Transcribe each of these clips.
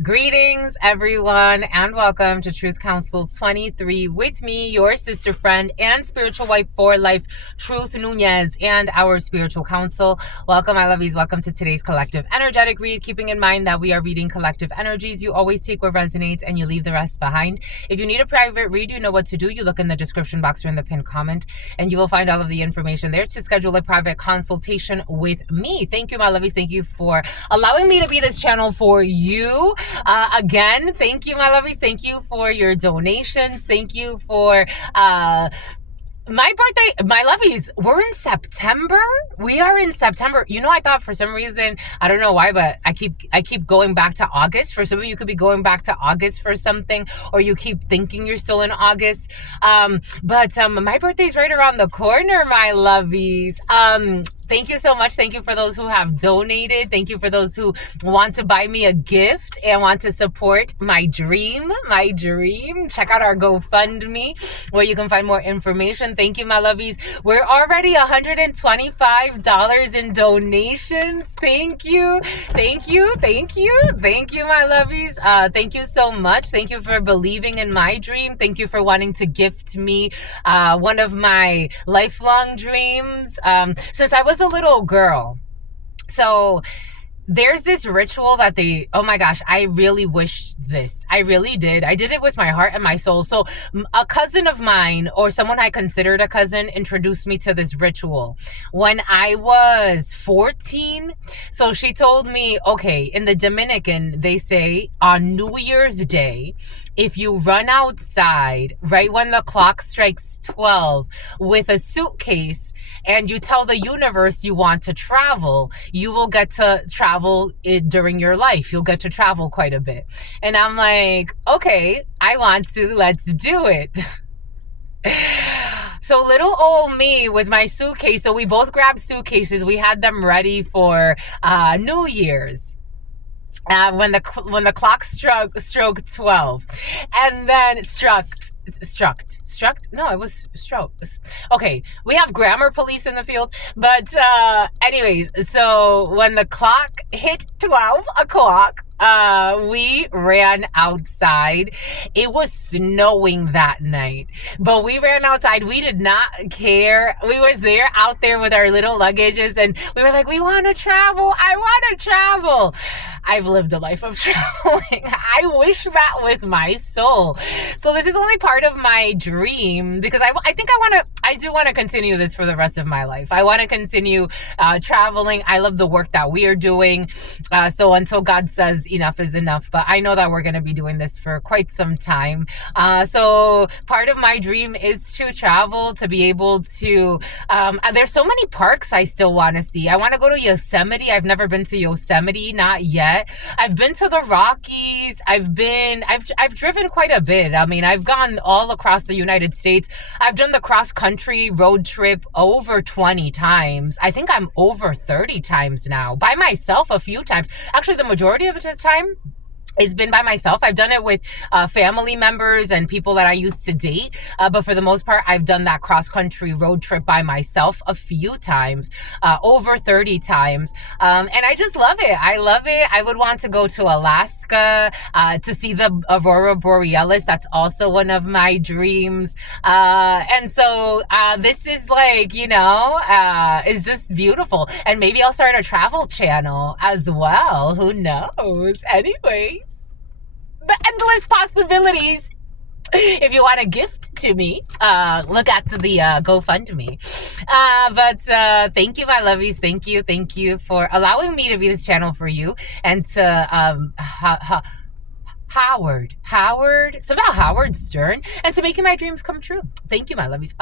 Greetings, everyone, and welcome to Truth Council 23 with me, your sister friend and spiritual wife for life, Truth Nuñez, and our spiritual council. Welcome, my lovies. Welcome to today's collective energetic read. Keeping in mind that we are reading collective energies, you always take what resonates and you leave the rest behind. If you need a private read, you know what to do. You look in the description box or in the pinned comment, and you will find all of the information there to schedule a private consultation with me. Thank you, my lovies. Thank you for allowing me to be this channel for you. Again, thank you, my lovies. Thank you for your donations. Thank you for my birthday, my lovies. We're in September. We are in September. You know, I thought for some reason, I don't know why, but I keep going back to August. For some of you, could be going back to August for something, or you keep thinking you're still in August. But my birthday's right around the corner, my lovies. Thank you so much. Thank you for those who have donated. Thank you for those who want to buy me a gift and want to support my dream. Check out our GoFundMe where you can find more information. Thank you, my lovies. We're already $125 in donations. Thank you, my lovies. Thank you so much. Thank you for believing in my dream. Thank you for wanting to gift me one of my lifelong dreams since I was a little girl. So there's this ritual that oh my gosh, I really wish this. I really did. I did it with my heart and my soul. So a cousin of mine, or someone I considered a cousin, introduced me to this ritual when I was 14. So she told me, okay, in the Dominican, they say on New Year's Day, if you run outside right when the clock strikes 12 with a suitcase and you tell the universe you want to travel, you will get to travel during your life. You'll get to travel quite a bit. And I'm like, okay, I want to. Let's do it. So little old me with my suitcase. So we both grabbed suitcases. We had them ready for New Year's. When the clock struck 12, and then struck. No, it was struck. Okay, we have grammar police in the field, but anyways, so when the clock hit 12 o'clock, we ran outside. It was snowing that night, but we ran outside. We did not care. We were out there with our little luggages, and we were like, we want to travel. I want to travel. I've lived a life of traveling. I wish that with my soul. So this is only part of my dream, because I do want to continue this for the rest of my life. I want to continue traveling. I love the work that we are doing. So until God says enough is enough, but I know that we're going to be doing this for quite some time. So part of my dream is to travel, to be able to, there's so many parks I still want to see. I want to go to Yosemite. I've never been to Yosemite, not yet. I've been to the Rockies. I've driven quite a bit. I mean, I've gone all across the United States. I've done the cross-country road trip over 20 times. I think I'm over 30 times now, by myself a few times. Actually, the majority of the time it's been by myself. I've done it with family members and people that I used to date. But for the most part, I've done that cross-country road trip by myself a few times, over 30 times. And I just love it. I love it. I would want to go to Alaska to see the Aurora Borealis. That's also one of my dreams. And so this is like, it's just beautiful. And maybe I'll start a travel channel as well. Who knows? Anyways. The endless possibilities. If you want a gift to me, look at the GoFundMe. But thank you, my lovies. Thank you for allowing me to be this channel for you, and to Howard Stern, and to making my dreams come true. Thank you, my lovies.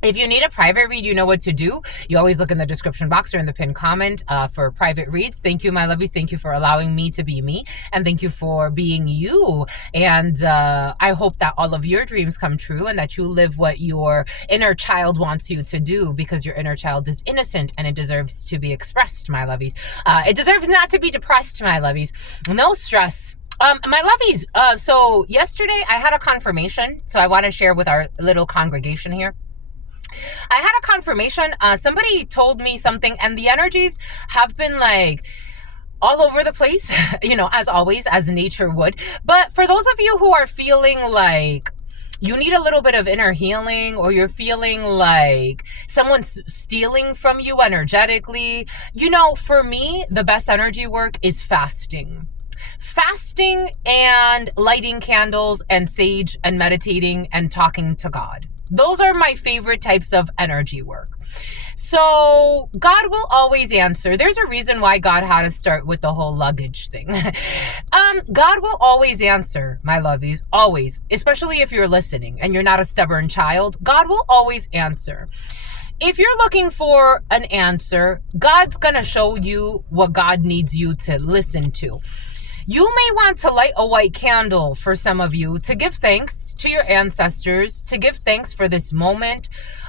If you need a private read, you know what to do. You always look in the description box or in the pinned comment for private reads. Thank you, my lovies. Thank you for allowing me to be me. And thank you for being you. And I hope that all of your dreams come true, and that you live what your inner child wants you to do, because your inner child is innocent and it deserves to be expressed, my lovies. It deserves not to be depressed, my lovies. No stress. My lovies, so yesterday I had a confirmation. So I want to share with our little congregation here. I had a confirmation. Somebody told me something, and the energies have been like, all over the place, as always, as nature would. But for those of you who are feeling like you need a little bit of inner healing, or you're feeling like someone's stealing from you energetically, for me, the best energy work is fasting. Fasting and lighting candles and sage and meditating and talking to God. Those are my favorite types of energy work. So God will always answer. There's a reason why God had to start with the whole luggage thing. God will always answer, my lovies, always, especially if you're listening and you're not a stubborn child. God will always answer. If you're looking for an answer, God's going to show you what God needs you to listen to. You may want to light a white candle for some of you to give thanks to your ancestors, to give thanks for this moment,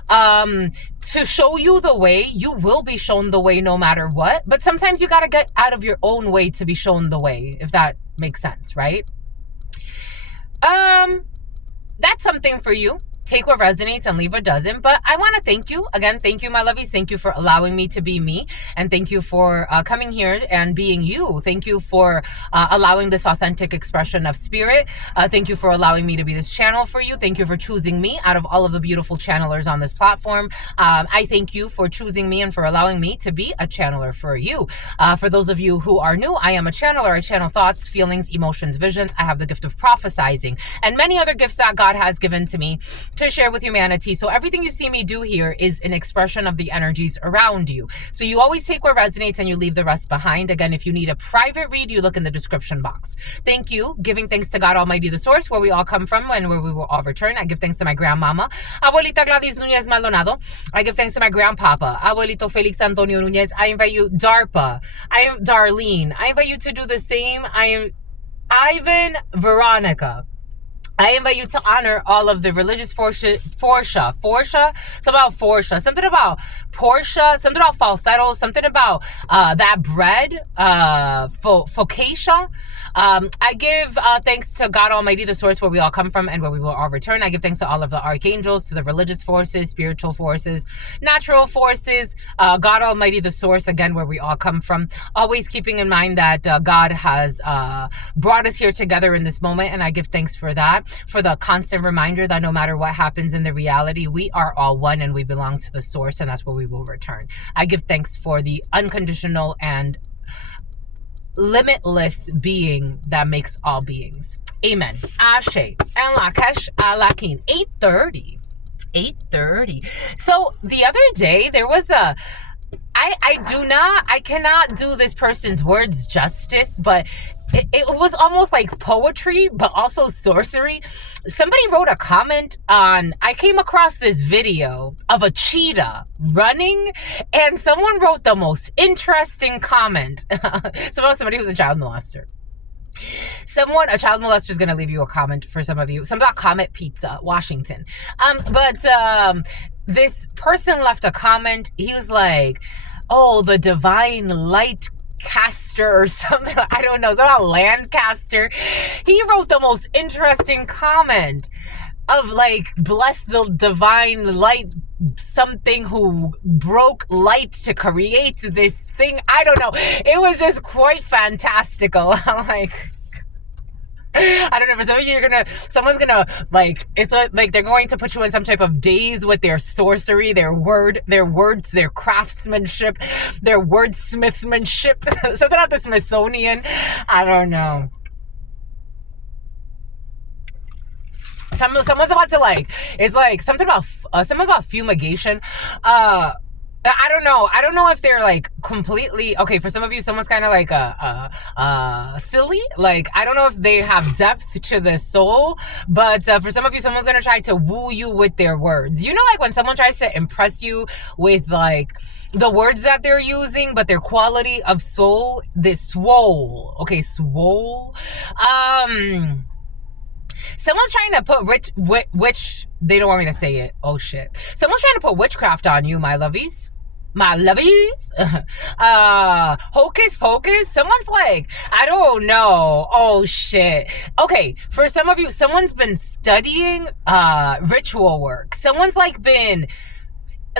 to show you the way. You will be shown the way no matter what. But sometimes you got to get out of your own way to be shown the way, if that makes sense, right? That's something for you. Take what resonates and leave what doesn't. But I want to thank you. Again, thank you, my lovies. Thank you for allowing me to be me. And thank you for coming here and being you. Thank you for allowing this authentic expression of spirit. Thank you for allowing me to be this channel for you. Thank you for choosing me out of all of the beautiful channelers on this platform. I thank you for choosing me and for allowing me to be a channeler for you. For those of you who are new, I am a channeler. I channel thoughts, feelings, emotions, visions. I have the gift of prophesizing and many other gifts that God has given to me to share with humanity. So everything you see me do here is an expression of the energies around you. So you always take what resonates and you leave the rest behind. Again, if you need a private read, you look in the description box. Thank you. Giving thanks to God Almighty, the source, where we all come from and where we will all return. I give thanks to my grandmama, Abuelita Gladys Nuñez Maldonado. I give thanks to my grandpapa, Abuelito Felix Antonio Nuñez. I invite you, DARPA. I am Darlene. I invite you to do the same. I am Ivan Veronica. I invite you to honor all of the religious something about Portia, something about falsetto, something about that bread, focaccia. I give thanks to God Almighty, the source, where we all come from and where we will all return. I give thanks to all of the archangels, to the religious forces, spiritual forces, natural forces, God Almighty, the source, again, where we all come from. Always keeping in mind that God has brought us here together in this moment, and I give thanks for that, for the constant reminder that no matter what happens in the reality, we are all one and we belong to the source, and that's where we will return. I give thanks for the unconditional and limitless being that makes all beings. Amen. Ashe. And Lakesh Alakin. 8:30. So the other day there was I cannot do this person's words justice, but it was almost like poetry, but also sorcery. Somebody wrote a comment I came across this video of a cheetah running, and someone wrote the most interesting comment. Somebody who's a child molester. A child molester is going to leave you a comment for some of you. Something about Comet Pizza, Washington. This person left a comment. He was like, oh, the divine light caster or something. I don't know. It's about Lancaster. He wrote the most interesting comment of like, bless the divine light something who broke light to create this thing. I don't know. It was just quite fantastical. I'm like, I don't know. For some of you, someone's gonna like, it's like they're going to put you in some type of daze with their sorcery, their words, their craftsmanship, their wordsmithmanship. Something at the Smithsonian. I don't know. Someone's about to like, it's like something about fumigation. I don't know. I don't know if they're like completely okay. For some of you, someone's kind of like silly. Like, I don't know if they have depth to the soul, but for some of you, someone's gonna try to woo you with their words. You know, like when someone tries to impress you with like the words that they're using, but their quality of soul, this swole. Okay, swole. Someone's trying to put witch. They don't want me to say it. Oh shit. Someone's trying to put witchcraft on you, my lovies. My lovies. Hocus pocus. Someone's like, I don't know. Oh shit. Okay, for some of you, someone's been studying ritual work. Someone's like been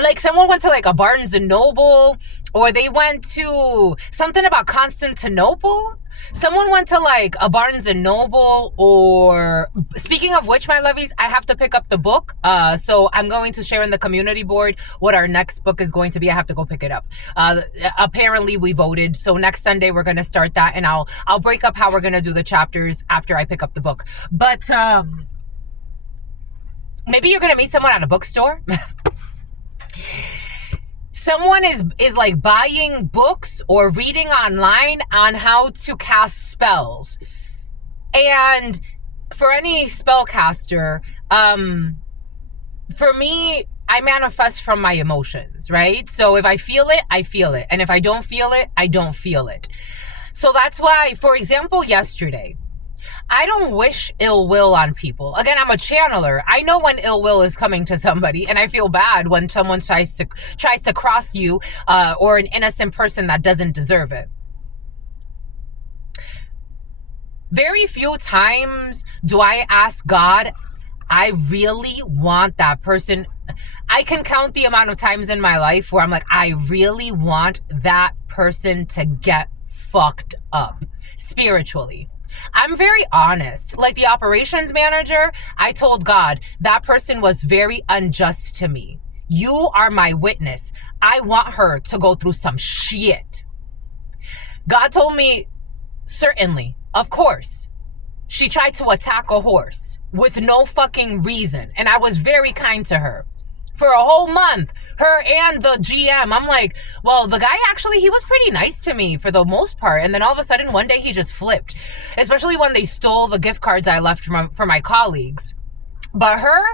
like someone went to like a Barnes and Noble, or they went to something about Constantinople. Someone went to like a Barnes and Noble, or speaking of which, my lovies, I have to pick up the book. So I'm going to share in the community board what our next book is going to be. I have to go pick it up. Apparently we voted. So next Sunday we're going to start that, and I'll break up how we're going to do the chapters after I pick up the book. But maybe you're going to meet someone at a bookstore. Someone is like buying books or reading online on how to cast spells. And for any spellcaster, for me, I manifest from my emotions, right? So if I feel it, I feel it. And if I don't feel it, I don't feel it. So that's why, for example, yesterday, I don't wish ill will on people. Again, I'm a channeler. I know when ill will is coming to somebody, and I feel bad when someone tries to cross you, or an innocent person that doesn't deserve it. Very few times do I ask God, I really want that person. I can count the amount of times in my life where I'm like, I really want that person to get fucked up spiritually. I'm very honest. Like the operations manager, I told God, that person was very unjust to me. You are my witness. I want her to go through some shit. God told me, certainly, of course. She tried to attack a horse with no fucking reason. And I was very kind to her. For a whole month, her and the GM, I'm like, well, the guy actually, he was pretty nice to me for the most part. And then all of a sudden, one day he just flipped, especially when they stole the gift cards I left for my colleagues. But her,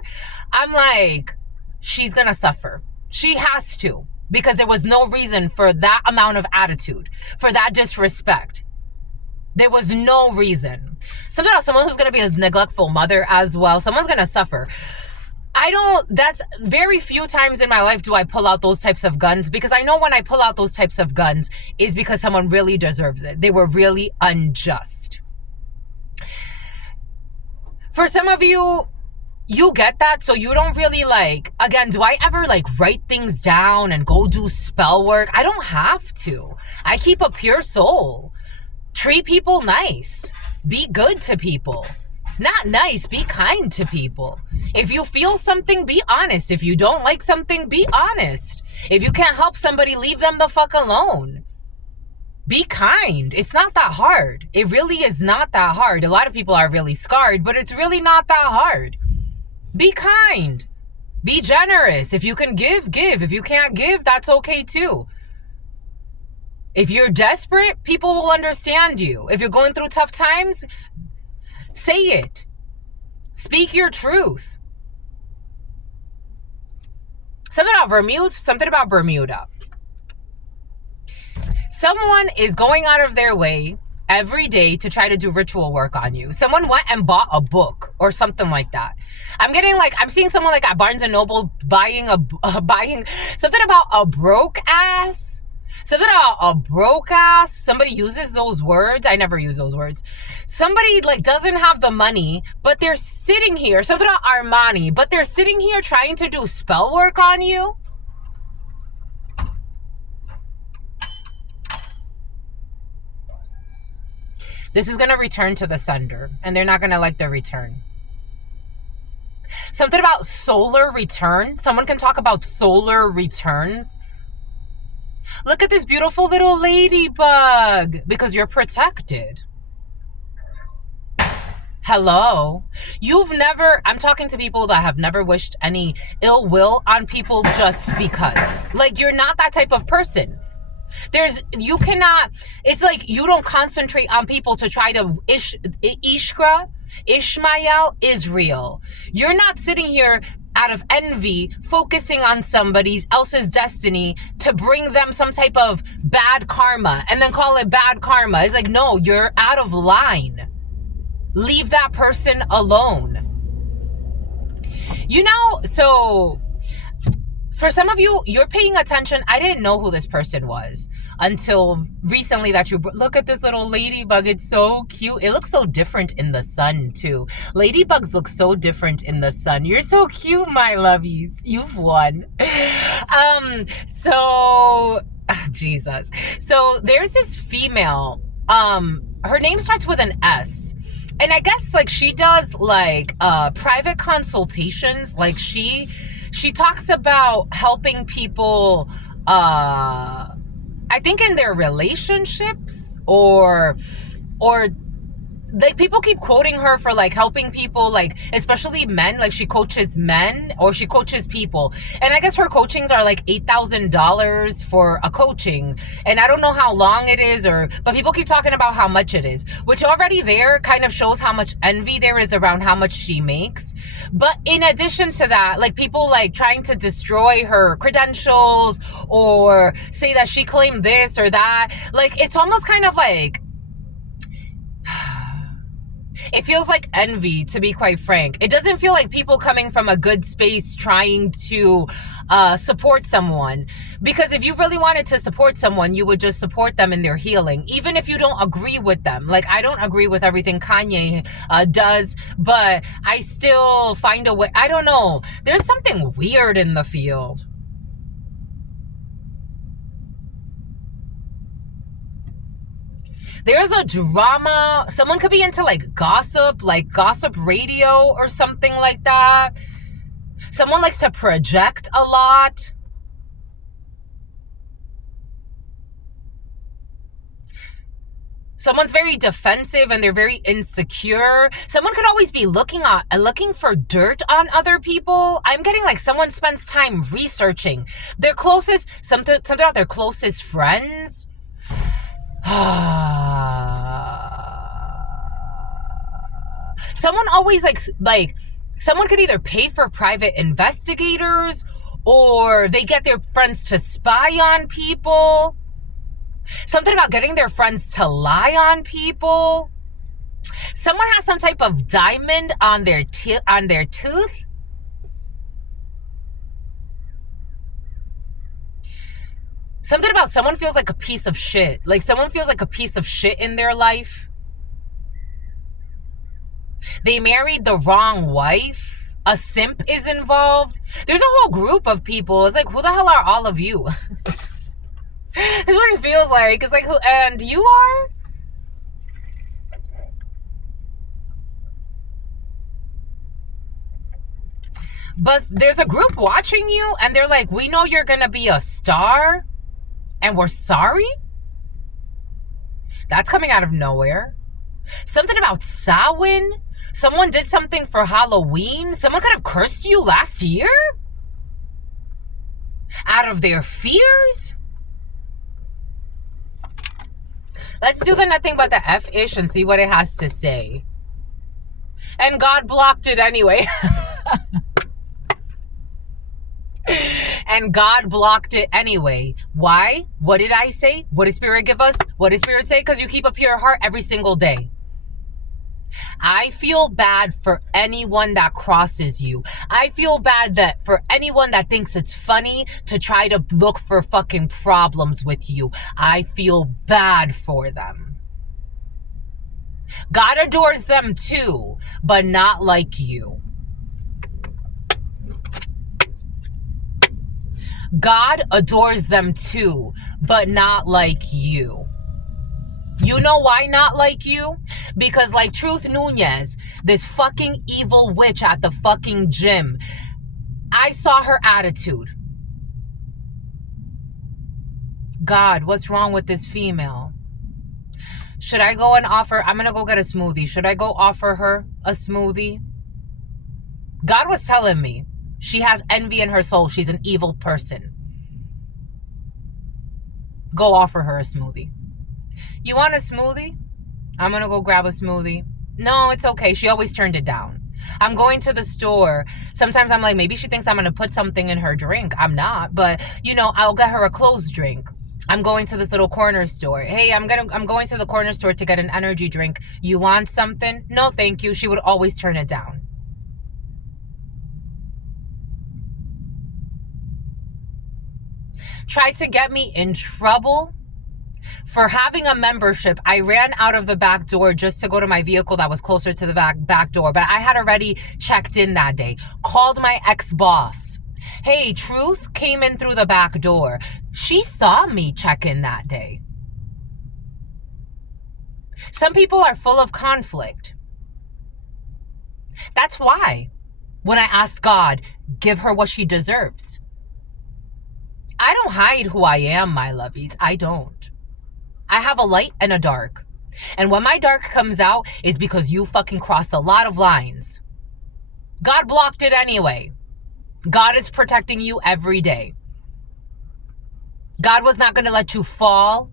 I'm like, she's going to suffer. She has to, because there was no reason for that amount of attitude, for that disrespect. There was no reason. Something about someone who's going to be a neglectful mother as well. Someone's going to suffer. That's very few times in my life do I pull out those types of guns, because I know when I pull out those types of guns is because someone really deserves it. They were really unjust. For some of you, you get that, so you don't really like, again, do I ever like write things down and go do spell work? I don't have to. I keep a pure soul. Treat people nice. Be good to people. Not nice, be kind to people. If you feel something, be honest. If you don't like something, be honest. If you can't help somebody, leave them the fuck alone. Be kind. It's not that hard. It really is not that hard. A lot of people are really scarred, but it's really not that hard. Be kind. Be generous. If you can give, give. If you can't give, that's okay too. If you're desperate, people will understand you. If you're going through tough times, say it. Speak your truth. Something about Bermuda. Someone is going out of their way every day to try to do ritual work on you. Someone went and bought a book or something like that. I'm seeing someone like at Barnes and Noble buying something about a broke ass. Something about a broke ass. Somebody uses those words. I never use those words. Somebody like doesn't have the money, but they're sitting here. Something about Armani, but they're sitting here trying to do spell work on you. This is going to return to the sender, and they're not going to like the return. Something about solar return. Someone can talk about solar returns. Look at this beautiful little ladybug, because you're protected. Hello. I'm talking to people that have never wished any ill will on people just because. Like, you're not that type of person. It's like you don't concentrate on people to try to Ishmael, Israel. You're not sitting here out of envy, focusing on somebody else's destiny to bring them some type of bad karma and then call it bad karma. It's like, no, you're out of line. Leave that person alone. So for some of you, you're paying attention. I didn't know who this person was until recently that you look at this little ladybug. It's so cute. It looks so different in the sun too. Ladybugs look so different in the sun. You're so cute, my lovies. You've won. Jesus. So there's this female, her name starts with an S. And I guess like she does like private consultations. Like she talks about helping people, I think in their relationships or people keep quoting her for like helping people, like especially men. Like she coaches men or she coaches people, and I guess her coachings are like $8,000 for a coaching, and I don't know how long it is, but people keep talking about how much it is, which already there kind of shows how much envy there is around how much she makes. But in addition to that, like people like trying to destroy her credentials or say that she claimed this or that. Like it's almost kind of like, it feels like envy, to be quite frank. It doesn't feel like people coming from a good space trying to support someone. Because if you really wanted to support someone, you would just support them in their healing, even if you don't agree with them. Like I don't agree with everything Kanye does, but I still find a way. I don't know. There's something weird in the field. There's a drama. Someone could be into like gossip radio or something like that. Someone likes to project a lot. Someone's very defensive and they're very insecure. Someone could always be looking for dirt on other people. I'm getting like someone spends time researching their closest, something about their closest friends. Someone always like someone could either pay for private investigators or they get their friends to spy on people. Something about getting their friends to lie on people. Someone has some type of diamond on their tooth. Something about someone feels like a piece of shit. Like someone feels like a piece of shit in their life. They married the wrong wife. A simp is involved. There's a whole group of people. It's like, who the hell are all of you? That's what it feels like. It's like, who, and you are? But there's a group watching you and they're like, we know you're gonna be a star and we're sorry? That's coming out of nowhere. Something about Samhain? Someone did something for Halloween? Someone could have cursed you last year? Out of their fears? Let's do the nothing but the F-ish and see what it has to say. And God blocked it anyway. And God blocked it anyway. Why? What did I say? What did Spirit give us? What did Spirit say? Because you keep a pure heart every single day. I feel bad for anyone that crosses you. I feel bad that for anyone that thinks it's funny to try to look for fucking problems with you. I feel bad for them. God adores them too, but not like you. God adores them too, but not like you. You know why not like you? Because like Truth Nuñez, this fucking evil witch at the fucking gym, I saw her attitude. God, what's wrong with this female? Should I go and offer? I'm going to go get a smoothie. Should I go offer her a smoothie? God was telling me she has envy in her soul. She's an evil person. Go offer her a smoothie. You want a smoothie? I'm going to go grab a smoothie. No, it's okay. She always turned it down. I'm going to the store. Sometimes I'm like, maybe she thinks I'm going to put something in her drink. I'm not. But, you know, I'll get her a closed drink. I'm going to this little corner store. Hey, I'm going to the corner store to get an energy drink. You want something? No, thank you. She would always turn it down. tried to get me in trouble for having a membership. I ran out of the back door just to go to my vehicle that was closer to the back door, but I had already checked in that day. Called my ex-boss. Hey, Truth came in through the back door. She saw me check in that day. Some people are full of conflict. That's why when I ask God, give her what she deserves. I don't hide who I am, my lovies. I don't. I have a light and a dark. And when my dark comes out is because you fucking crossed a lot of lines. God blocked it anyway. God is protecting you every day. God was not going to let you fall.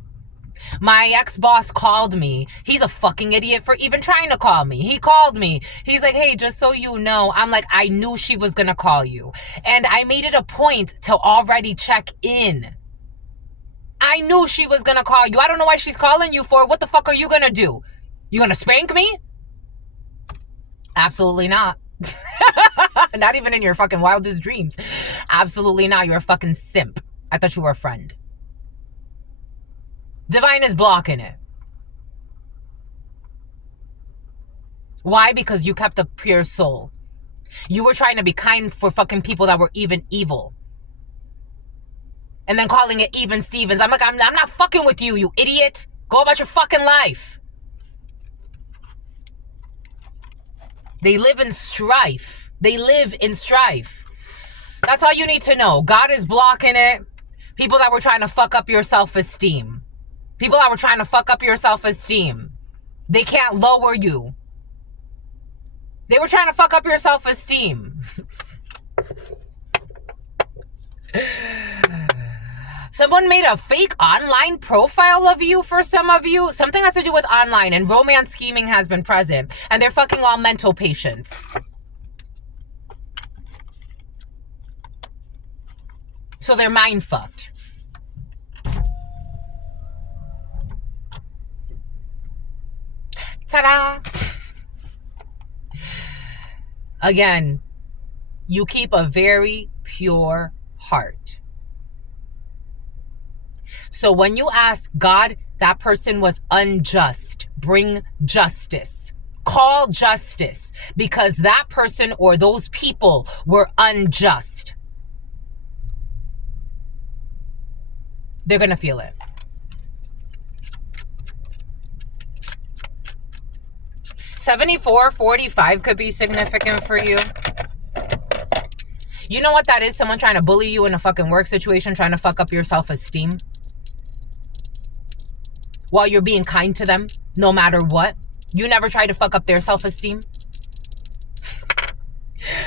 My ex-boss called me. He's a fucking idiot for even trying to call me. He called me. He's like, hey, just so you know. I'm like, I knew she was going to call you. And I made it a point to already check in. I knew she was going to call you. I don't know why she's calling you for. What the fuck are you going to do? You going to spank me? Absolutely not. Not even in your fucking wildest dreams. Absolutely not. You're a fucking simp. I thought you were a friend. Divine is blocking it. Why? Because you kept a pure soul. You were trying to be kind for fucking people that were even evil. And then calling it even Stevens. I'm like, I'm not fucking with you, you idiot. Go about your fucking life. They live in strife. They live in strife. That's all you need to know. God is blocking it. People that were trying to fuck up your self-esteem. People that were trying to fuck up your self-esteem. They can't lower you. They were trying to fuck up your self-esteem. Someone made a fake online profile of you for some of you. Something has to do with online, and romance scheming has been present. And they're fucking all mental patients. So they're mind fucked. Ta-da! Again, you keep a very pure heart. So when you ask God, that person was unjust, bring justice. Call justice, because that person or those people were unjust. They're going to feel it. $74.45 could be significant for you. You know what that is? Someone trying to bully you in a fucking work situation, trying to fuck up your self-esteem. While you're being kind to them, no matter what. You never try to fuck up their self-esteem.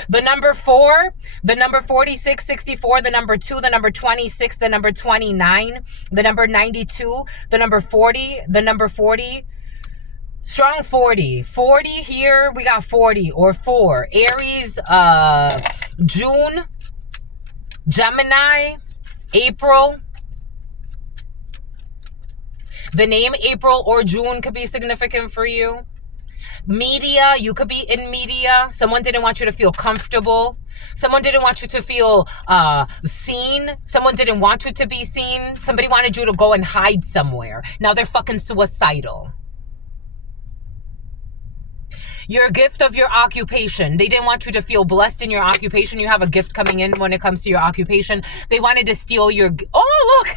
The number 4, the number 46, 64, the number 2, the number 26, the number 29, the number 92, the number 40, the number 40. Strong 40. 40 here, we got 40 or 4. Aries, June, Gemini, April. The name April or June could be significant for you. Media, you could be in media. Someone didn't want you to feel comfortable. Someone didn't want you to feel seen. Someone didn't want you to be seen. Somebody wanted you to go and hide somewhere. Now they're fucking suicidal. Your gift of your occupation. They didn't want you to feel blessed in your occupation. You have a gift coming in when it comes to your occupation. They wanted to steal your... Oh, look!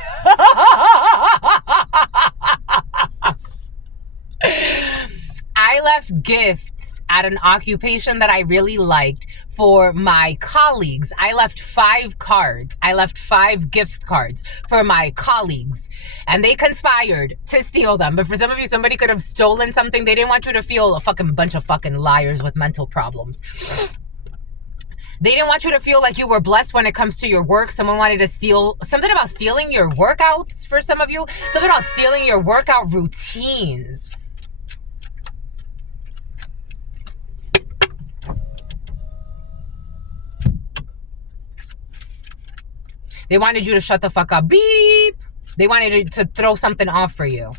I left gifts at an occupation that I really liked for my colleagues. I left 5 cards. I left 5 gift cards for my colleagues. And they conspired to steal them. But for some of you, somebody could have stolen something. They didn't want you to feel a fucking bunch of fucking liars with mental problems. They didn't want you to feel like you were blessed when it comes to your work. Someone wanted to steal something about stealing your workouts for some of you. Something about stealing your workout routines. They wanted you to shut the fuck up. Beep! They wanted to throw something off for you.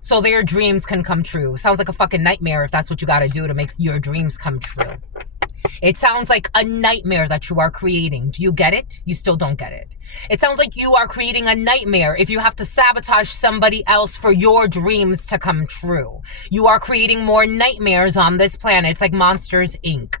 So their dreams can come true. Sounds like a fucking nightmare if that's what you gotta do to make your dreams come true. It sounds like a nightmare that you are creating. Do you get it? You still don't get it. It sounds like you are creating a nightmare if you have to sabotage somebody else for your dreams to come true. You are creating more nightmares on this planet. It's like Monsters, Inc.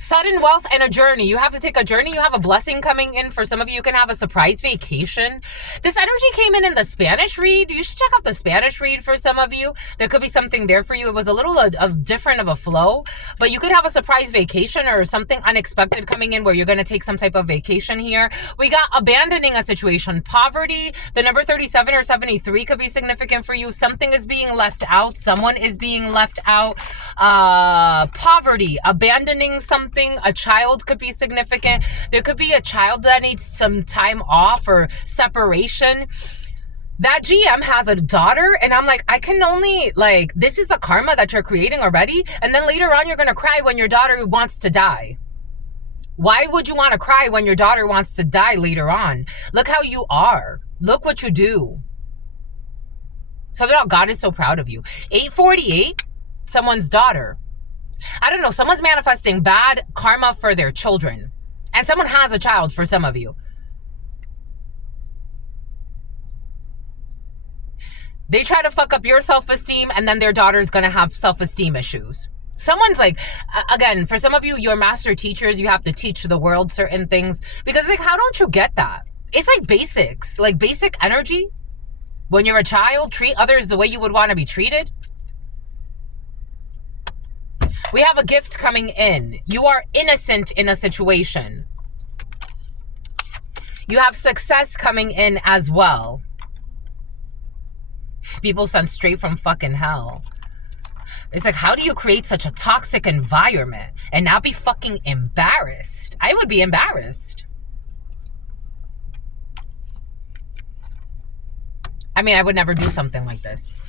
Sudden wealth and a journey. You have to take a journey. You have a blessing coming in. For some of you, you can have a surprise vacation. This energy came in the Spanish read. You should check out the Spanish read for some of you. There could be something there for you. It was a little of different of a flow, but you could have a surprise vacation or something unexpected coming in where you're going to take some type of vacation here. We got abandoning a situation. Poverty. The number 37 or 73 could be significant for you. Something is being left out. Someone is being left out. Poverty. Abandoning something. A child could be significant. There could be a child that needs some time off or separation. That GM has a daughter, and I'm like, I can only, like, this is the karma that you're creating already. And then later on, you're going to cry when your daughter wants to die. Why would you want to cry when your daughter wants to die later on? Look how you are. Look what you do. So God is so proud of you. 848, someone's daughter. I don't know, someone's manifesting bad karma for their children. And someone has a child for some of you. They try to fuck up your self-esteem, and then their daughter's going to have self-esteem issues. Someone's like, again, for some of you, you're master teachers. You have to teach the world certain things. Because, like, how don't you get that? It's like basics, like basic energy. When you're a child, treat others the way you would want to be treated. We have a gift coming in. You are innocent in a situation. You have success coming in as well. People sent straight from fucking hell. It's like, how do you create such a toxic environment and not be fucking embarrassed? I would be embarrassed. I mean, I would never do something like this.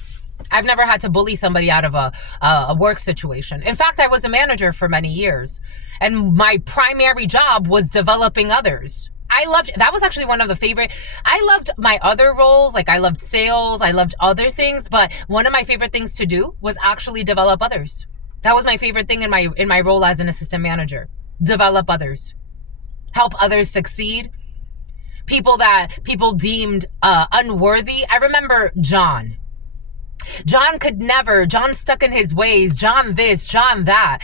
I've never had to bully somebody out of a work situation. In fact, I was a manager for many years, and my primary job was developing others. That was actually one of the favorite. I loved my other roles. Like, I loved sales. I loved other things, but one of my favorite things to do was actually develop others. That was my favorite thing in my role as an assistant manager. Develop others. Help others succeed. People that people deemed unworthy. I remember John. John stuck in his ways, John this, John that.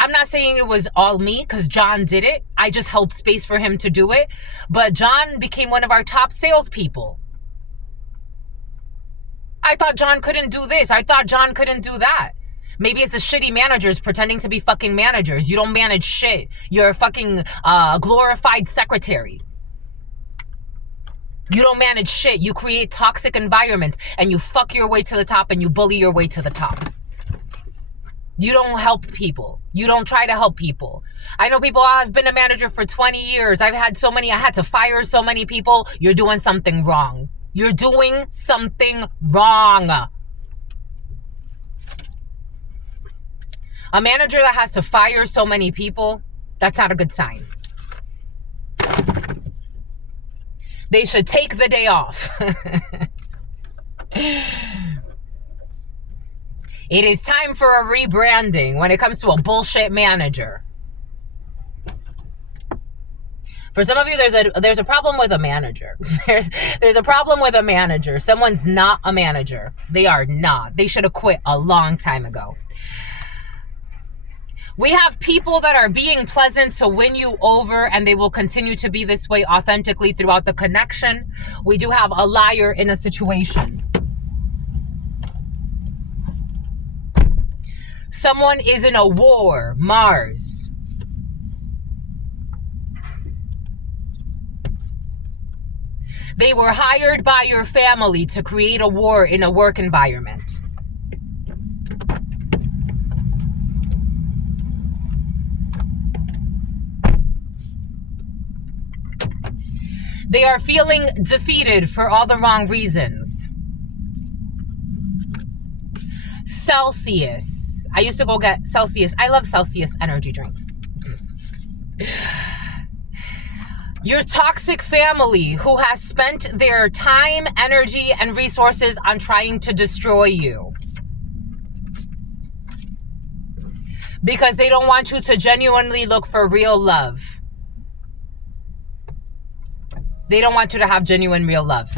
I'm not saying it was all me, because John did it. I just held space for him to do it. But John became one of our top salespeople. I thought John couldn't do this. I thought John couldn't do that. Maybe it's the shitty managers pretending to be fucking managers. You don't manage shit. You're a fucking glorified secretary. You don't manage shit. You create toxic environments and you fuck your way to the top and you bully your way to the top. You don't help people. You don't try to help people. I know people, I've been a manager for 20 years. I had to fire so many people. You're doing something wrong. You're doing something wrong. A manager that has to fire so many people, that's not a good sign. They should take the day off. It is time for a rebranding when it comes to a bullshit manager. For some of you, there's a problem with a manager. There's a problem with a manager. Someone's not a manager. They are not. They should have quit a long time ago. We have people that are being pleasant to win you over, and they will continue to be this way authentically throughout the connection. We do have a liar in a situation. Someone is in a war, Mars. They were hired by your family to create a war in a work environment. They are feeling defeated for all the wrong reasons. Celsius. I used to go get Celsius. I love Celsius energy drinks. Your toxic family who has spent their time, energy, and resources on trying to destroy you. because they don't want you to genuinely look for real love. They don't want you to have genuine real love.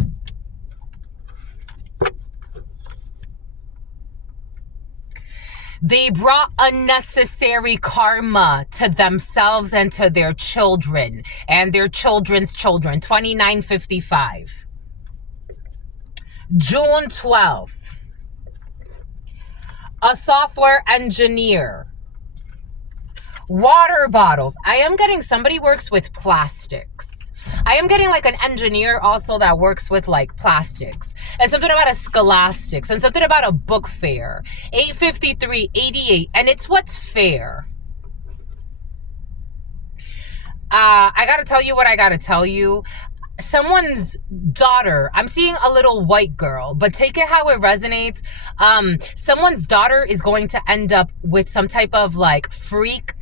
They brought unnecessary karma to themselves and to their children and their children's children. 2955. June 12th. A software engineer. Water bottles. I am getting somebody works with plastics. I am getting like an engineer also that works with like plastics. And something about a scholastics. And something about a book fair. 85388. And it's what's fair. I gotta tell you what I gotta tell you. Someone's daughter, I'm seeing a little white girl, but take it how it resonates. Someone's daughter is going to end up with some type of like freak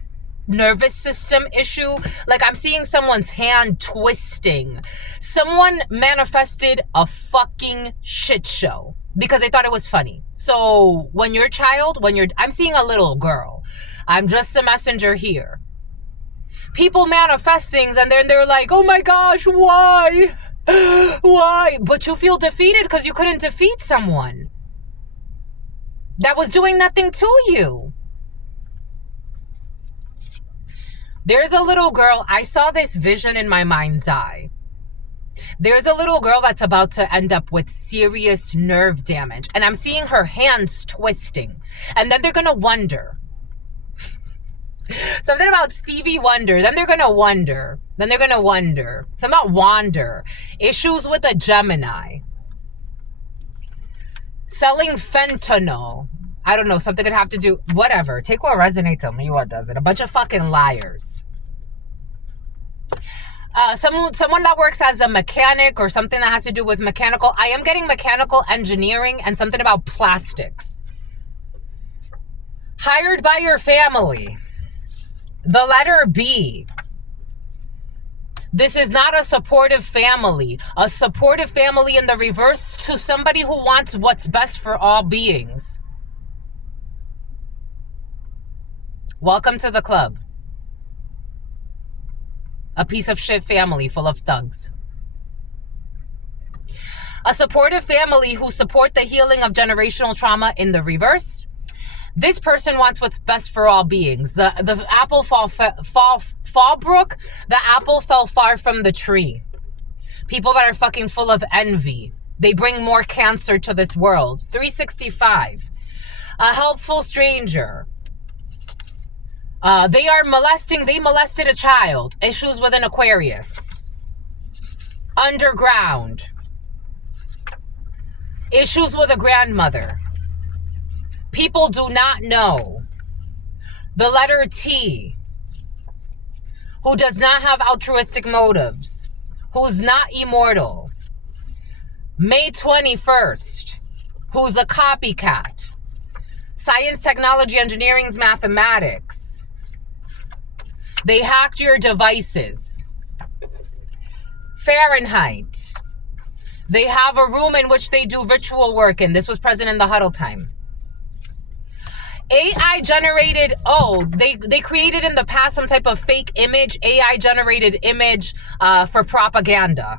nervous system issue. Like I'm seeing someone's hand twisting. Someone manifested a fucking shit show because they thought it was funny. So when your child, I'm seeing a little girl. I'm just a messenger here. People manifest things and then they're like, oh my gosh, why? Why? But you feel defeated because you couldn't defeat someone that was doing nothing to you. There's a little girl, I saw this vision in my mind's eye. There's a little girl that's about to end up with serious nerve damage. And I'm seeing her hands twisting. And then they're going to wonder. Something about Stevie Wonder. Then they're going to wonder. Then they're going to wonder. Something about wander. Issues with a Gemini. Selling fentanyl. I don't know, something could have to do, whatever. Take what resonates and leave what doesn't. A bunch of fucking liars. Someone that works as a mechanic or something that has to do with mechanical. I am getting mechanical engineering and something about plastics. Hired by your family. The letter B. This is not a supportive family. A supportive family in the reverse to somebody who wants what's best for all beings. Welcome to the club. A piece of shit family full of thugs. A supportive family who support the healing of generational trauma in the reverse. This person wants what's best for all beings. The apple fall brook, the apple fell far from the tree. People that are fucking full of envy. They bring more cancer to this world. 365. A helpful stranger. They molested a child. Issues with an Aquarius. Underground. Issues with a grandmother. People do not know. The letter T. Who does not have altruistic motives. Who's not immortal. May 21st. Who's a copycat. Science, technology, engineering, mathematics. They hacked your devices. Fahrenheit. They have a room in which they do ritual work in. This was present in the huddle time. AI generated, they created in the past some type of fake image, AI generated image for propaganda.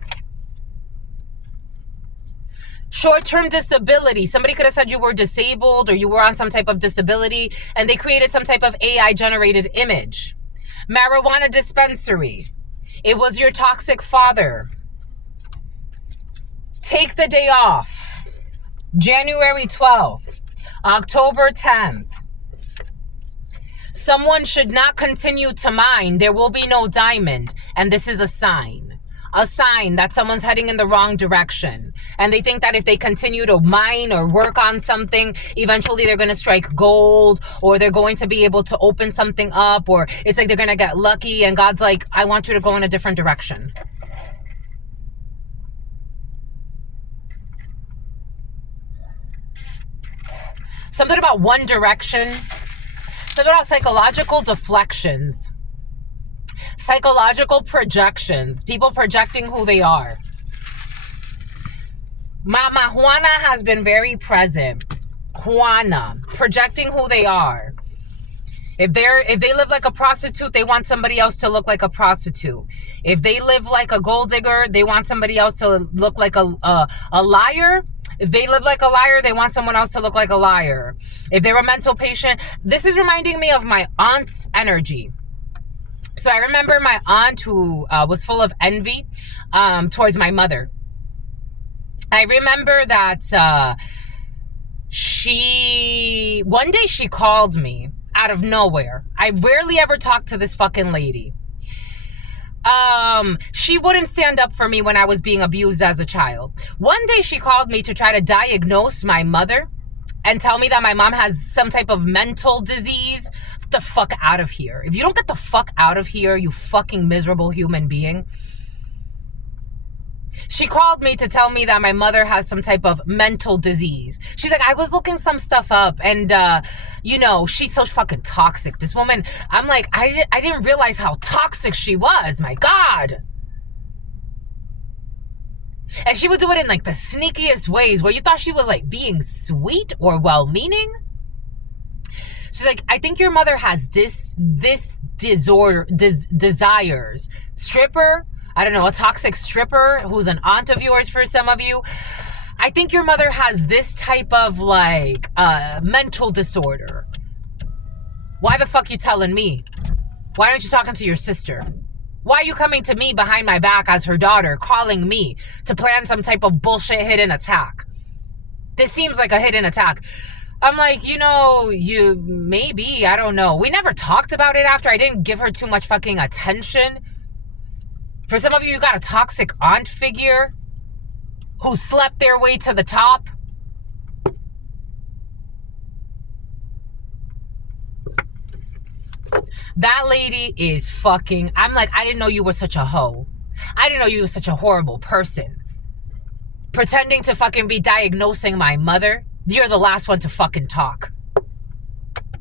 Short-term disability. Somebody could have said you were disabled or you were on some type of disability and they created some type of AI generated image. Marijuana dispensary. It was your toxic father. Take the day off. January 12th. October 10th. Someone should not continue to mine. There will be no diamond. And this is a sign. A sign that someone's heading in the wrong direction. And they think that if they continue to mine or work on something, eventually they're going to strike gold or they're going to be able to open something up, or it's like they're going to get lucky and God's like, I want you to go in a different direction. Something about one direction. Something about psychological deflections. Psychological projections. People projecting who they are. Mama Juana has been very present. Juana. Projecting who they are. If they live like a prostitute, they want somebody else to look like a prostitute. If they live like a gold digger, they want somebody else to look like a liar. If they live like a liar, they want someone else to look like a liar. If they're a mental patient, this is reminding me of my aunt's energy. So I remember my aunt who was full of envy towards my mother. I remember that one day she called me out of nowhere. I rarely ever talked to this fucking lady. She wouldn't stand up for me when I was being abused as a child. One day she called me to try to diagnose my mother and tell me that my mom has some type of mental disease. Get the fuck out of here. If you don't get the fuck out of here, you fucking miserable human being. She called me to tell me that my mother has some type of mental disease. She's like, I was looking some stuff up and, she's so fucking toxic. This woman, I'm like, I didn't realize how toxic she was. My God. And she would do it in like the sneakiest ways where you thought she was like being sweet or well-meaning. She's like, I think your mother has this disorder, desires. Stripper, I don't know, a toxic stripper who's an aunt of yours for some of you. I think your mother has this type of like mental disorder. Why the fuck you telling me? Why aren't you talking to your sister? Why are you coming to me behind my back as her daughter, calling me to plan some type of bullshit hidden attack? This seems like a hidden attack. I'm like, maybe, I don't know. We never talked about it after. I didn't give her too much fucking attention. For some of you, you got a toxic aunt figure who slept their way to the top. That lady is fucking... I'm like, I didn't know you were such a hoe. I didn't know you were such a horrible person. Pretending to fucking be diagnosing my mother. You're the last one to fucking talk.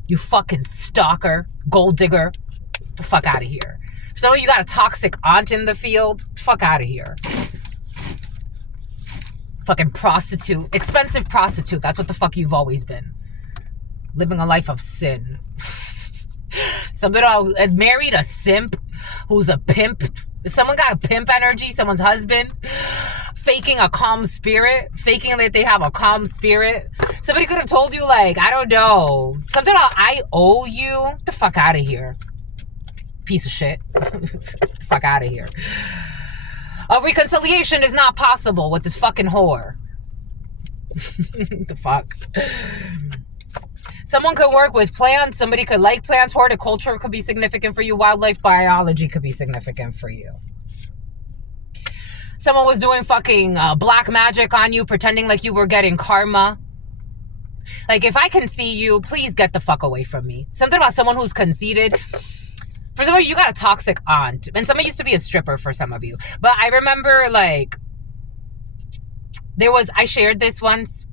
You fucking stalker, gold digger. Get the fuck out of here. So you got a toxic aunt in the field? Fuck out of here. Fucking prostitute. Expensive prostitute. That's what the fuck you've always been. Living a life of sin. Somebody married a simp who's a pimp. Someone got a pimp energy, someone's husband. Faking a calm spirit. Faking that they have a calm spirit. Somebody could have told you, like, I don't know. Something about I owe you. Get the fuck out of here. Piece of shit. Fuck out of here. A reconciliation is not possible with this fucking whore. The fuck. Someone could work with plants. Somebody could like plants. Horticulture could be significant for you. Wildlife biology could be significant for you. Someone was doing fucking black magic on you, pretending like you were getting karma. Like, if I can see you, please get the fuck away from me. Something about someone who's conceited. For some of you, you got a toxic aunt. And someone used to be a stripper for some of you. But I remember, like, I shared this once.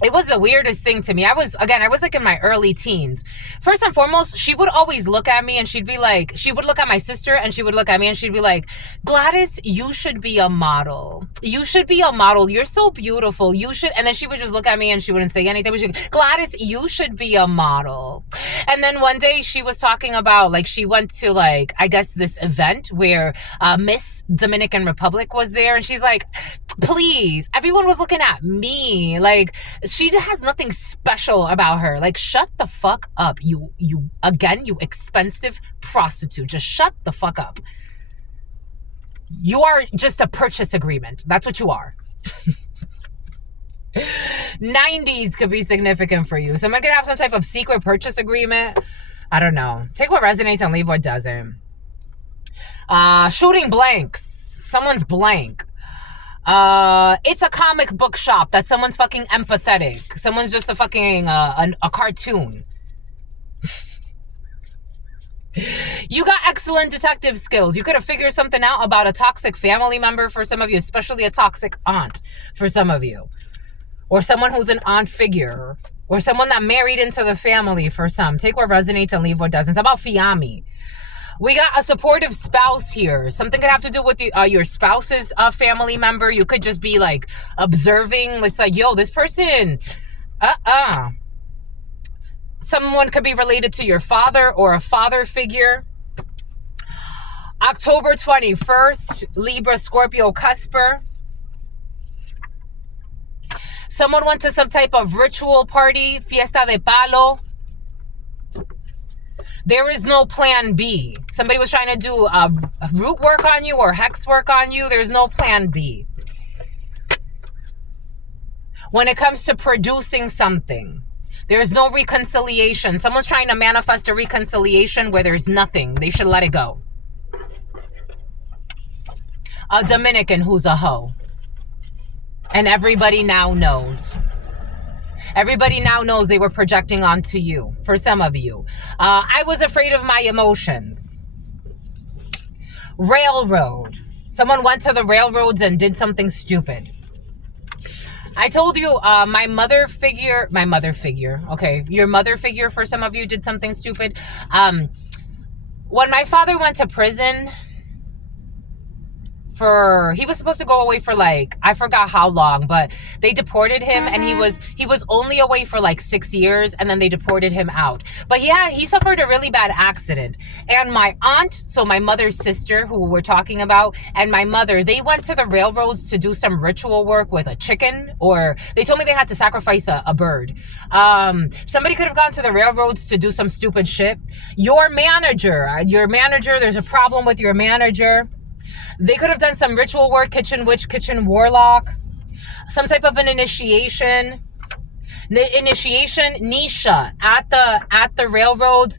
It was the weirdest thing to me. I was like in my early teens. First and foremost, she would always look at me and she'd be like, she would look at my sister and she would look at me and she'd be like, Gladys, you should be a model. You should be a model. You're so beautiful. You should. And then she would just look at me and she wouldn't say anything. But she'd go, Gladys, you should be a model. And then one day she was talking about, like, she went to, like, I guess this event where Miss Dominican Republic was there. And she's like, please, everyone was looking at me. Like, she has nothing special about her. Like, shut the fuck up. You expensive prostitute. Just shut the fuck up. You are just a purchase agreement. That's what you are. 90s could be significant for you. Someone could have some type of secret purchase agreement. I don't know. Take what resonates and leave what doesn't. Shooting blanks. Someone's blank. It's a comic book shop that someone's fucking empathetic. Someone's just a fucking, a cartoon. You got excellent detective skills. You could have figured something out about a toxic family member for some of you, especially a toxic aunt for some of you. Or someone who's an aunt figure. Or someone that married into the family for some. Take what resonates and leave what doesn't. It's about Fiami. We got a supportive spouse here. Something could have to do with your spouse's family member. You could just be like Someone could be related to your father or a father figure. October 21st, Libra, Scorpio, Cusper. Someone went to some type of ritual party, fiesta de palo. There is no plan B. Somebody was trying to do root work on you or hex work on you. There's no plan B. When it comes to producing something, there's no reconciliation. Someone's trying to manifest a reconciliation where there's nothing. They should let it go. A Dominican who's a hoe. And everybody now knows. Everybody now knows they were projecting onto you, for some of you. I was afraid of my emotions. Railroad. Someone went to the railroads and did something stupid. I told you my mother figure, okay, your mother figure for some of you did something stupid. When my father went to prison, he was supposed to go away for like, I forgot how long, but they deported him, and he was only away for like 6 years, and then they deported him out. But he suffered a really bad accident. And my aunt, so my mother's sister, who we're talking about, and my mother, they went to the railroads to do some ritual work with a chicken, or they told me they had to sacrifice a bird. Somebody could have gone to the railroads to do some stupid shit. Your manager, there's a problem with your manager. They could have done some ritual work, kitchen witch, kitchen warlock, some type of an initiation. Nisha at the railroads.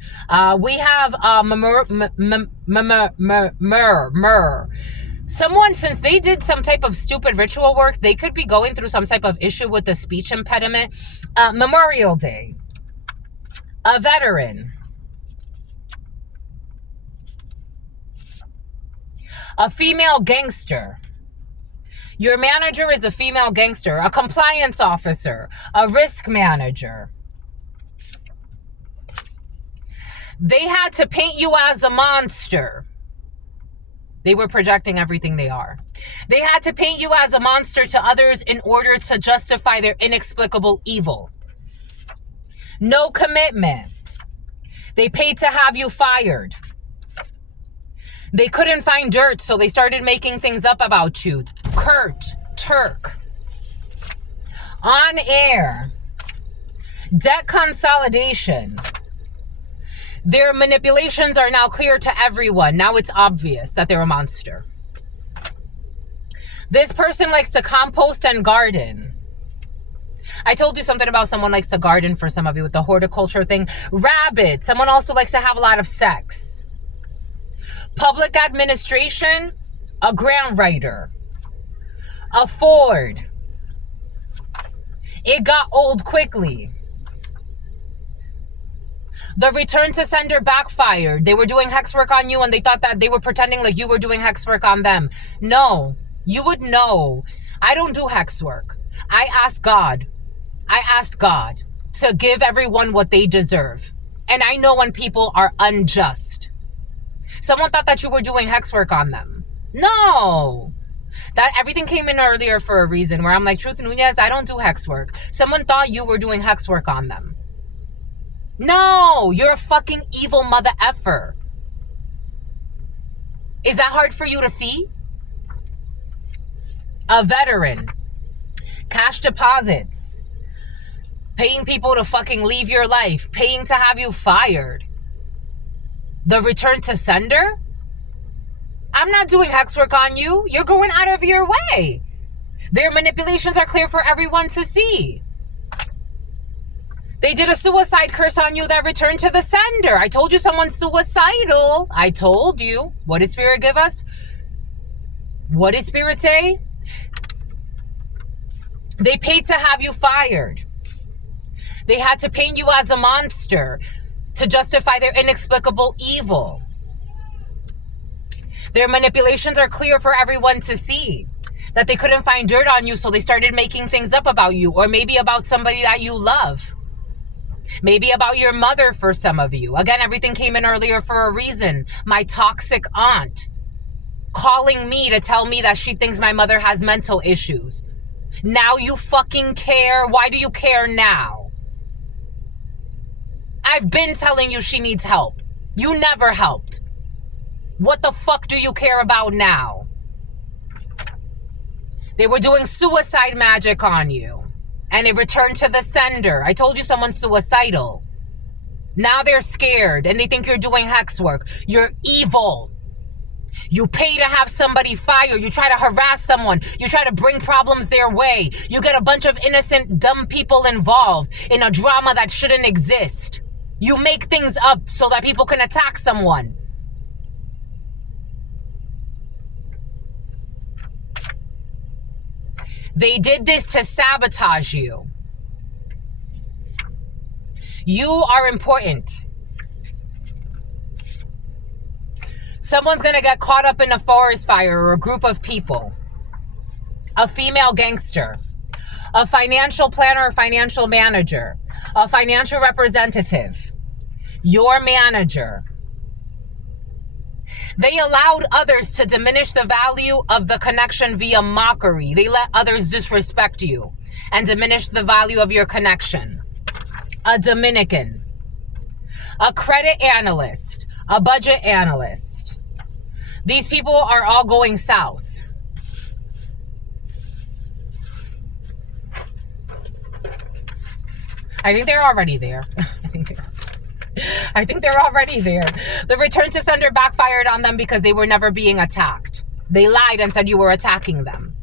We have someone, since they did some type of stupid ritual work, they could be going through some type of issue with the speech impediment. Memorial Day. A veteran. A female gangster. Your manager is a female gangster. A compliance officer. A risk manager. They had to paint you as a monster. They were projecting everything they are. They had to paint you as a monster to others in order to justify their inexplicable evil. No commitment. They paid to have you fired. They couldn't find dirt, so they started making things up about you. Kurt, Turk. On air. Debt consolidation. Their manipulations are now clear to everyone. Now it's obvious that they're a monster. This person likes to compost and garden. I told you something about someone likes to garden for some of you with the horticulture thing. Rabbit. Someone also likes to have a lot of sex. Public administration, a grant writer. A Ford. It got old quickly. The return to sender backfired. They were doing hex work on you and they thought that they were pretending like you were doing hex work on them. No, you would know. I don't do hex work. I ask God to give everyone what they deserve. And I know when people are unjust. Someone thought that you were doing hex work on them. No. That everything came in earlier for a reason, where I'm like, Truth Nuñez, I don't do hex work. Someone thought you were doing hex work on them. No, you're a fucking evil mother effer. Is that hard for you to see? A veteran. Cash deposits. Paying people to fucking leave your life. Paying to have you fired. The return to sender? I'm not doing hex work on you. You're going out of your way. Their manipulations are clear for everyone to see. They did a suicide curse on you that returned to the sender. I told you someone's suicidal. I told you. What did Spirit give us? What did Spirit say? They paid to have you fired. They had to paint you as a monster to justify their inexplicable evil. Their manipulations are clear for everyone to see. That they couldn't find dirt on you, so they started making things up about you. Or maybe about somebody that you love. Maybe about your mother for some of you. Again, everything came in earlier for a reason. My toxic aunt calling me to tell me that she thinks my mother has mental issues. Now you fucking care? Why do you care now? I've been telling you she needs help. You never helped. What the fuck do you care about now? They were doing suicide magic on you. And it returned to the sender. I told you someone's suicidal. Now they're scared and they think you're doing hex work. You're evil. You pay to have somebody fired. You try to harass someone. You try to bring problems their way. You get a bunch of innocent, dumb people involved in a drama that shouldn't exist. You make things up so that people can attack someone. They did this to sabotage you. You are important. Someone's going to get caught up in a forest fire or a group of people. A female gangster. A financial planner or financial manager. A financial representative. Your manager. They allowed others to diminish the value of the connection via mockery. They let others disrespect you and diminish the value of your connection. A Dominican. A credit analyst. A budget analyst. These people are all going south. I think they're already there. I think they're already there. The return to sender backfired on them because they were never being attacked. They lied and said you were attacking them.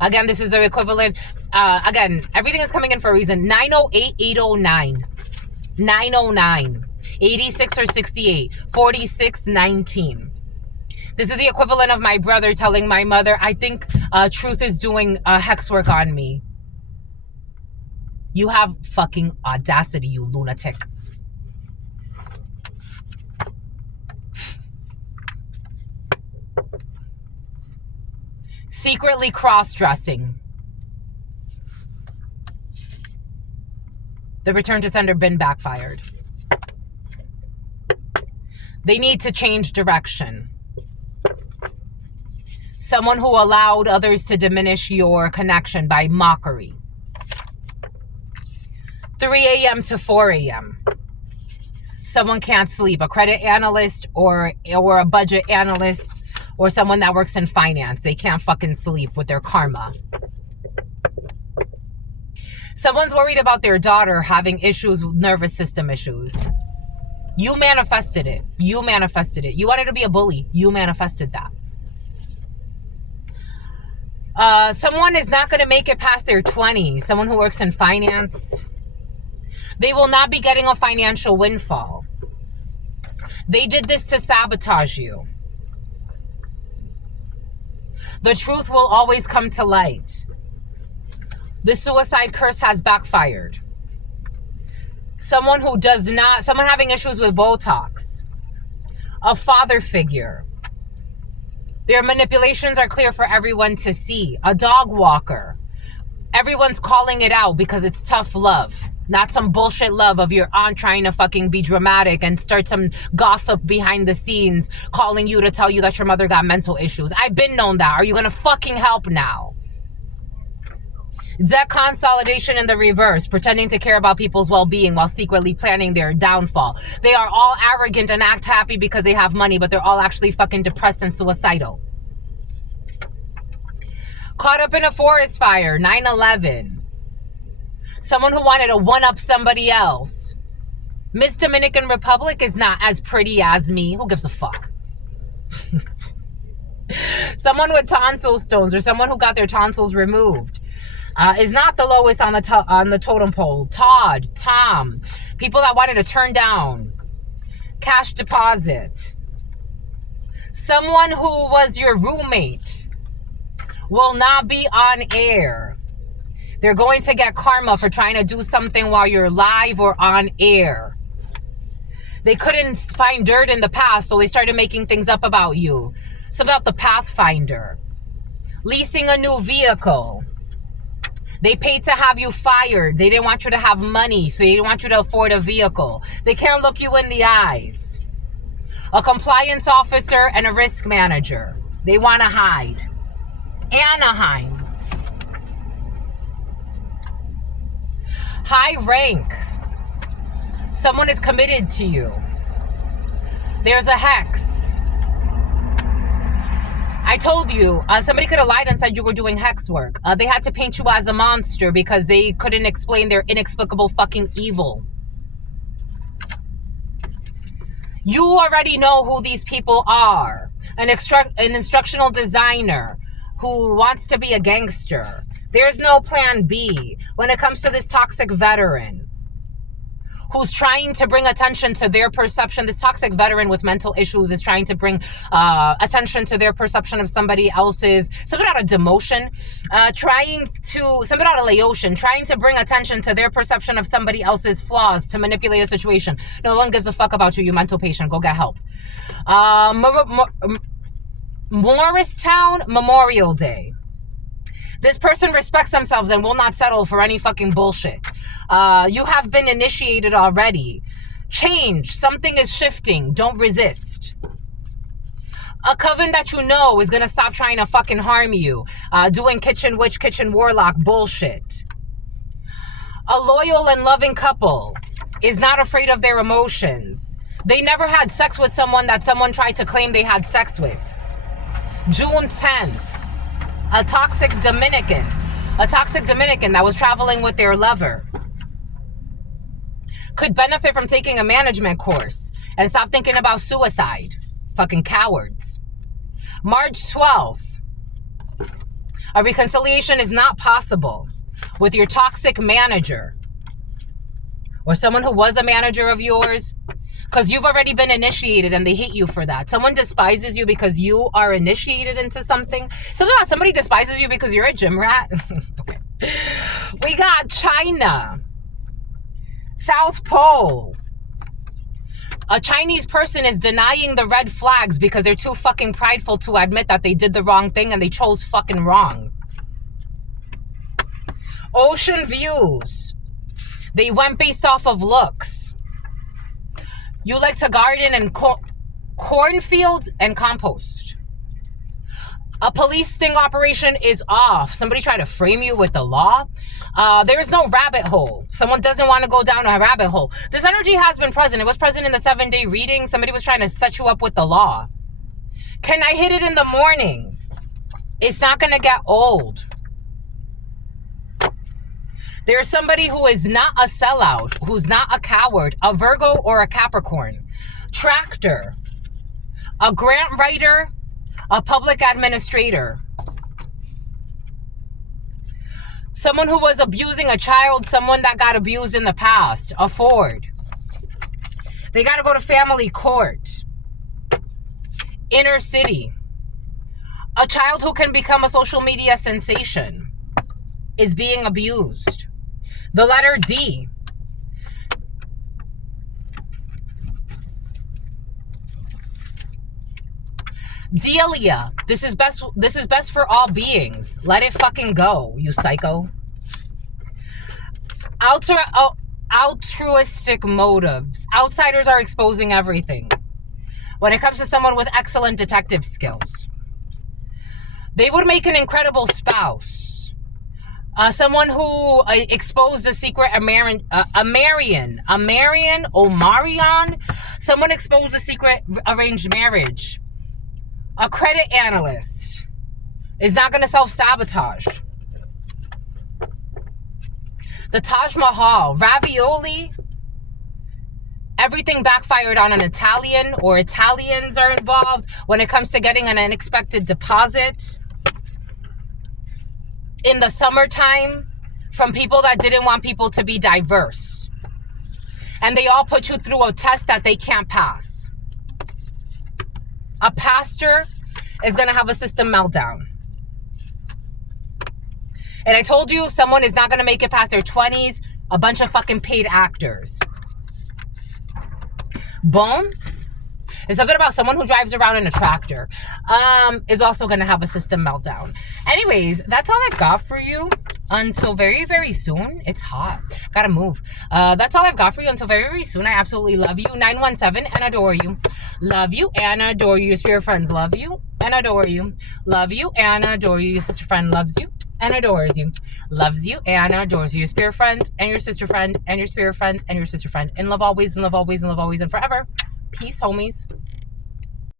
Again, this is the equivalent. Again, everything is coming in for a reason. 908-809. 909. 86 or 68. 4619. This is the equivalent of my brother telling my mother, I think Truth is doing hex work on me. You have fucking audacity, you lunatic. Secretly cross-dressing. The return to sender been backfired. They need to change direction. Someone who allowed others to diminish your connection by mockery. 3 a.m. to 4 a.m. Someone can't sleep. A credit analyst or a budget analyst or someone that works in finance. They can't fucking sleep with their karma. Someone's worried about their daughter having issues, nervous system issues. You manifested it. You manifested it. You wanted to be a bully. You manifested that. Someone is not going to make it past their 20s. Someone who works in finance. They will not be getting a financial windfall. They did this to sabotage you. The truth will always come to light. The suicide curse has backfired. Someone who does not, someone having issues with Botox. A father figure. Their manipulations are clear for everyone to see. A dog walker. Everyone's calling it out because it's tough love. Not some bullshit love of your aunt trying to fucking be dramatic and start some gossip behind the scenes, calling you to tell you that your mother got mental issues. I've been known that. Are you going to fucking help now? Debt consolidation in the reverse, pretending to care about people's well-being while secretly planning their downfall. They are all arrogant and act happy because they have money, but they're all actually fucking depressed and suicidal. Caught up in a forest fire, 9/11. Someone who wanted to one-up somebody else. Miss Dominican Republic is not as pretty as me. Who gives a fuck? Someone with tonsil stones or someone who got their tonsils removed is not the lowest on the totem pole. Todd, Tom, people that wanted to turn down. Cash deposit. Someone who was your roommate will not be on air. They're going to get karma for trying to do something while you're live or on air. They couldn't find dirt in the past, so they started making things up about you. It's about the Pathfinder. Leasing a new vehicle. They paid to have you fired. They didn't want you to have money, so they didn't want you to afford a vehicle. They can't look you in the eyes. A compliance officer and a risk manager. They want to hide. Anaheim. High rank. Someone is committed to you. There's a hex. I told you, somebody could have lied and said you were doing hex work. They had to paint you as a monster because they couldn't explain their inexplicable fucking evil. You already know who these people are. An instructional designer who wants to be a gangster. There's no plan B when it comes to this toxic veteran who's trying to bring attention to their perception. This toxic veteran with mental issues is trying to bring attention to their perception of somebody else's, something out of demotion, something out of Laotian, trying to bring attention to their perception of somebody else's flaws to manipulate a situation. No one gives a fuck about you, you mental patient. Go get help. Morristown Memorial Day. This person respects themselves and will not settle for any fucking bullshit. You have been initiated already. Change. Something is shifting. Don't resist. A coven that you know is going to stop trying to fucking harm you. Doing kitchen witch, kitchen warlock bullshit. A loyal and loving couple is not afraid of their emotions. They never had sex with someone that someone tried to claim they had sex with. June 10th. A toxic Dominican that was traveling with their lover could benefit from taking a management course and stop thinking about suicide. Fucking cowards. March 12th. A reconciliation is not possible with your toxic manager or someone who was a manager of yours, because you've already been initiated and they hate you for that. Someone despises you because you are initiated into something. Somebody despises you because you're a gym rat. Okay. We got China. South Pole. A Chinese person is denying the red flags because they're too fucking prideful to admit that they did the wrong thing and they chose fucking wrong. Ocean views. They went based off of looks. You like to garden and cornfields and compost. A police sting operation is off. Somebody tried to frame you with the law. There is no rabbit hole. Someone doesn't want to go down a rabbit hole. This energy has been present. It was present in the 7-day reading. Somebody was trying to set you up with the law. Can I hit it in the morning? It's not going to get old. There's somebody who is not a sellout, who's not a coward, a Virgo or a Capricorn. Tractor, a grant writer, a public administrator. Someone who was abusing a child, someone that got abused in the past, a Ford. They got to go to family court. Inner city. A child who can become a social media sensation is being abused. The letter D. Delia. This is best for all beings. Let it fucking go, you psycho. Altruistic motives. Outsiders are exposing everything. When it comes to someone with excellent detective skills, they would make an incredible spouse. Someone who exposed a secret, Omarion. Someone exposed a secret arranged marriage. A credit analyst is not going to self-sabotage. The Taj Mahal, ravioli. Everything backfired on an Italian, or Italians are involved when it comes to getting an unexpected deposit. In the summertime, from people that didn't want people to be diverse. And they all put you through a test that they can't pass. A pastor is going to have a system meltdown. And I told you, someone is not going to make it past their 20s. A bunch of fucking paid actors. Boom. There's something about someone who drives around in a tractor is also going to have a system meltdown. Anyways, that's all I've got for you until very, very soon. It's hot. Gotta move. That's all I've got for you until very, very soon. I absolutely love you. 917 and adore you. Love you and adore you. Your spirit friends love you and adore you. Love you and adore you. Your sister friend loves you and adores you. Loves you and adores you. Your spirit friends and your sister friend and your spirit friends and your sister friend. And love always and love always and love always and forever. Peace, homies.